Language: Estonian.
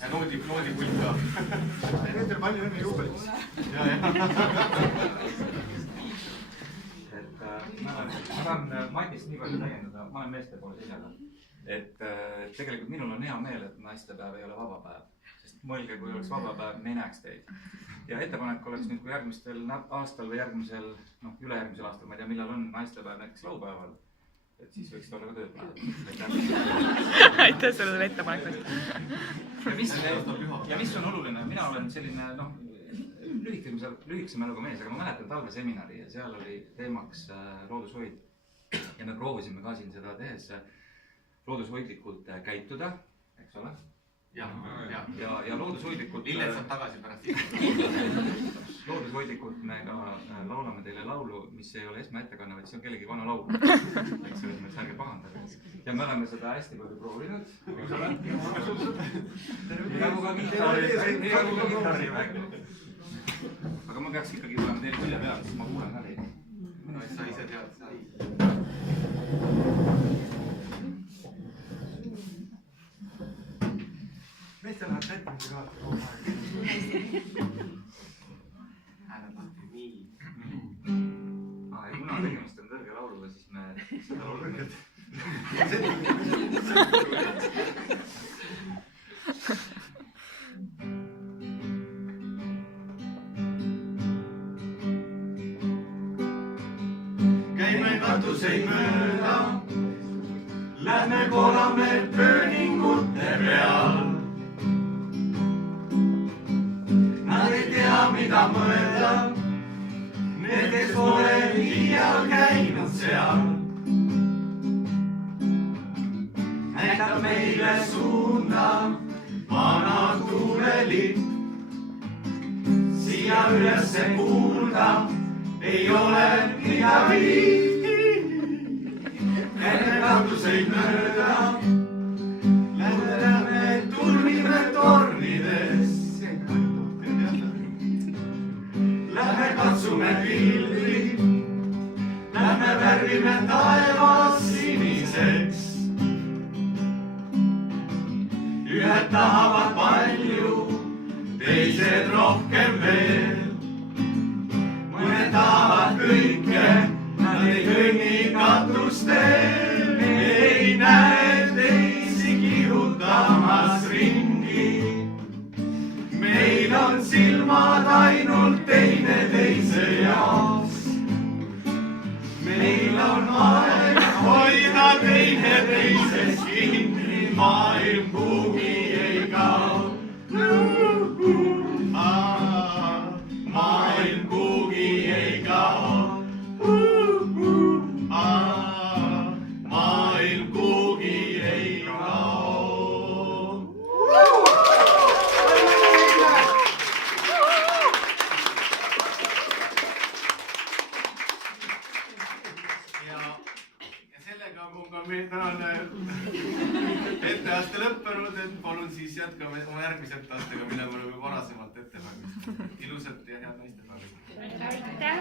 Ja noodi pult ka. Peeter, palju õnne juubeliks. Ma tahan Matist nii palju täiendada, ma olen meeste poole sisega. Et tegelikult minul on hea meel, et naistepäev ei ole vabapäev. Sest mõelge, kui oleks vabapäev, me ei näeks teid. Ja ettepanek oleks nüüd, kui järgmistel aastal või järgmisel, ülejärgmisel aastal, ma ei tea, millal on naistepäev näiteks laupäeval, et siis võiks olla ka tööpäev. Aitäh selle ettepanekut. Ja mis on oluline, mina olen selline lühikese mäluga mees, aga ma mäletan talveseminari ja seal oli teemaks loodushoid. Ja me proovisime ka siin seda tehes loodushoidlikult käituda, eks ole? Ja loodushoidlikult... Lilled saab tagasi pärast. Loodushoidlikult me ka laulame teile laulu, mis ei ole esmaettekanne, vaid see on kellegi vana laul. Eks selles mõttes ärge pahandada. Ja me oleme seda hästi palju proovinud. Nii nagu ka gitarri rääkinud. Aga ma peaks ikkagi olema teile külje peal, siis ma kuulen ka teid. Sa ise tead. Meestel läheb sättimise kaasa kogu aeg. Hääled lahti, nii. Ja kuna tegemist on tõrge lauluga, siis me seda lauluga. Käime katuseid mööda, lähme korame pööningute peal. Nad ei tea, mida mõelda, need, kes pole iial käinud seal. Näitab meile suunda vana tuulelipp. Siia ülesse kuulda ei ole midagi. Lähme katuseid mööda, lähme tulmime tornides. Lähme katsume pildi, lähme värvime taevas siniseks. Ühed tahavad palju, teised rohkem veel. Mõned tahavad kõike, nad ei kõnni katustel. Me ei näe teisi kihutamas ringi. Meil on silmad ainult teineteise jaoks. Meil on aeg hoida teineteisest kinni, maailm kuhugi ei kao. Maailm kuhugi ei kao. Maailm kuhugi ei kao. Ja sellega on ka meil tänane etteaste lõppenud, et palun siis jätkame oma järgmise etteastega, mille me oleme varasemalt ette valmistanud. Ilusat ja head naistepäeva. Aitäh!